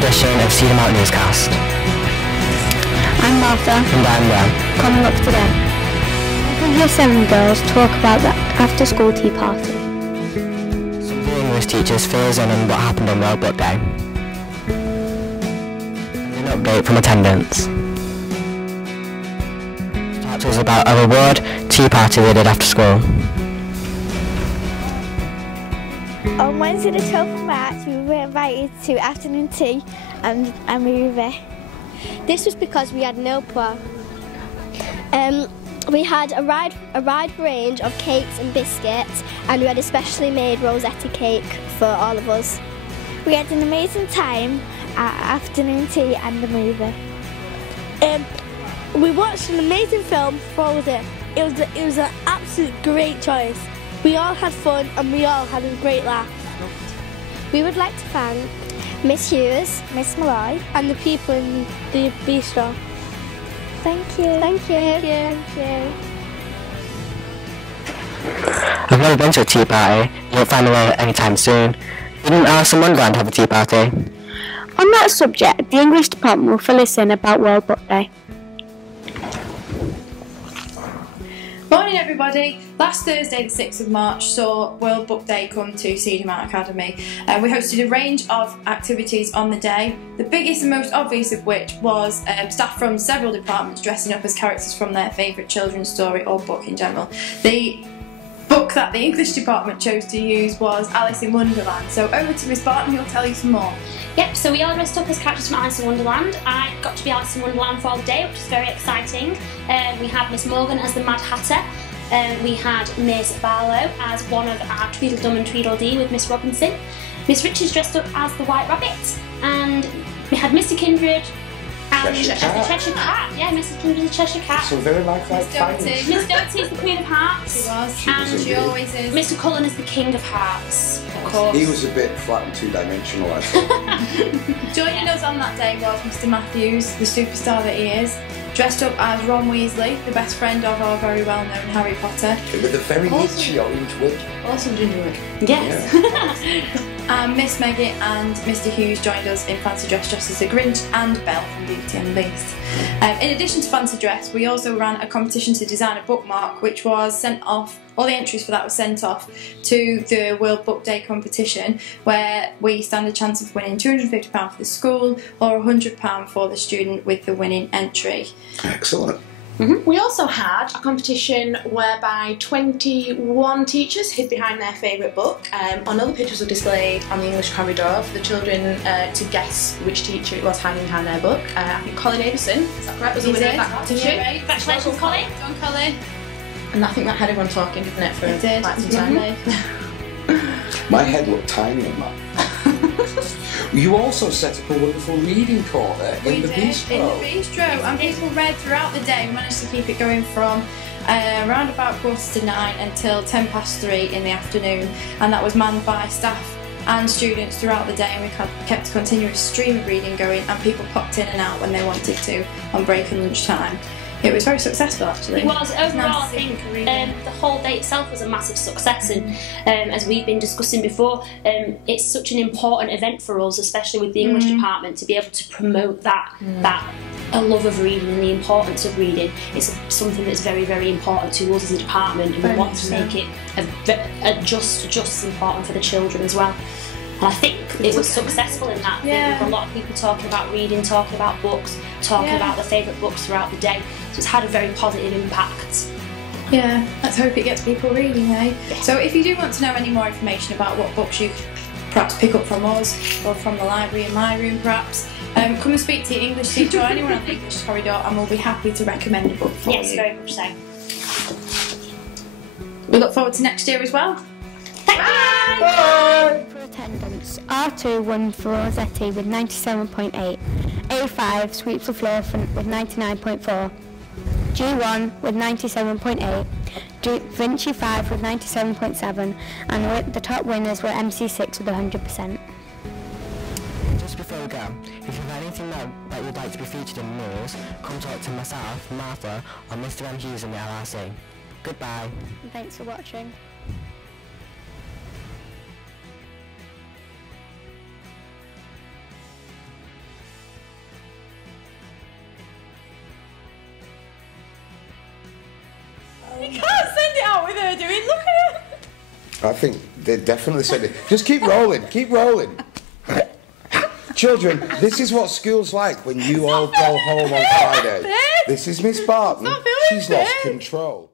edition of Cedar Media Newscast. I'm Martha. And I'm Ron. Coming up today, I can hear 7 girls talk about the after-school tea party. Some of the English teachers fills in on what happened on World Book Day. And an update from attendance. That was about a reward tea party they did after school. On Wednesday the 12th of March we were invited to afternoon tea and a movie. This was because we had no plan. We had a wide range of cakes and biscuits, and we had a specially made Rosetta cake for all of us. We had an amazing time at afternoon tea and the movie. We watched an amazing film, Frozen. It was an absolute great choice. We all had fun and we all had a great laugh. We would like to thank Miss Hughes, Miss Malloy and the people in the bistro. Thank you. Thank you. Thank you. Thank you. I've never been to a tea party. You won't find away anytime soon. Didn't Alice in Wonderland have a tea party? On that subject, the English department will fill us in about World Book Day. Morning everybody. Last Thursday the 6th of March saw World Book Day come to Cedar Media Academy. We hosted a range of activities on the day, the biggest and most obvious of which was staff from several departments dressing up as characters from their favourite children's story or book in general. The book that the English department chose to use was Alice in Wonderland. So over to Miss Barton who'll tell you some more. Yep, so we all dressed up as characters from Alice in Wonderland. I got to be Alice in Wonderland for the day, which was very exciting. We had Miss Morgan as the Mad Hatter. We had Miss Barlow as one of our Tweedledum and Tweedledee with Miss Robinson. Miss Richards dressed up as the White Rabbit. And we had Mr Kindred as the Cheshire Cat. Yeah, Mrs Kindred is the Cheshire Cat. So very like Miss Doty. Miss Doty is the Queen of Hearts. She was. And she always is. Mr Cullen is the King of Hearts, of course. He was a bit flat and two-dimensional, I thought. Joining us on that day was Mr Matthews, the superstar that he is, dressed up as Ron Weasley, the best friend of our very well-known Harry Potter. With a very itchy orange wig. Awesome ginger wig. Yes. Miss Meggie and Mr Hughes joined us in fancy dress dressed as the Grinch and Belle from Beauty and the Beast. In addition to fancy dress, we also ran a competition to design a bookmark, which was sent off. All the entries for that were sent off to the World Book Day competition, where we stand a chance of winning £250 for the school or £100 for the student with the winning entry. Excellent. We also had a competition whereby 21 teachers hid behind their favourite book. Another pictures were displayed on the English corridor for the children to guess which teacher it was hiding behind their book. I think Colin Avison, is that correct, was the winner of that competition. Congratulations, Colin. John Colin. And I think that had everyone talking, didn't it, for quite some time. My head looked tiny on that. You also set up a wonderful reading corner in the bistro. In the bistro, and people read throughout the day. We managed to keep it going from around about 9:15 until 3:10 in the afternoon, and that was manned by staff and students throughout the day, and we kept a continuous stream of reading going, and people popped in and out when they wanted to on break and lunchtime. It was very successful actually. It was. Overall, I think the whole day itself was a massive success, and as we've been discussing before, it's such an important event for us, especially with the English department, to be able to promote that a love of reading and the importance of reading. It's something that's very, very important to us as a department, and we want to make it just as important for the children as well. And I think it was successful in that. Yeah. With a lot of people talking about reading, talking about books, talking about their favourite books throughout the day. So it's had a very positive impact. Yeah, let's hope it gets people reading, eh? Yeah. So if you do want to know any more information about what books you could perhaps pick up from us or from the library in my room perhaps, come and speak to your English teacher or anyone on the English corridor, and we'll be happy to recommend a book for you. Yes, very much so. We look forward to next year as well. Bye! For attendance, R2 won for Rossetti with 97.8, A5 sweeps the floor with 99.4, G1 with 97.8, Vinci 5 with 97.7, and the top winners were MC6 with 100%. Just before we go, if you have anything that you'd like to be featured in the news, come talk to myself, Martha, or Mr M Hughes in the LRC. Goodbye. And thanks for watching. You can't send it out with her doing. Look at her. I think they definitely said it. Just keep rolling, keep rolling. Children, this is what school's like when you all go home on Friday. This is Miss Barton. She's lost control.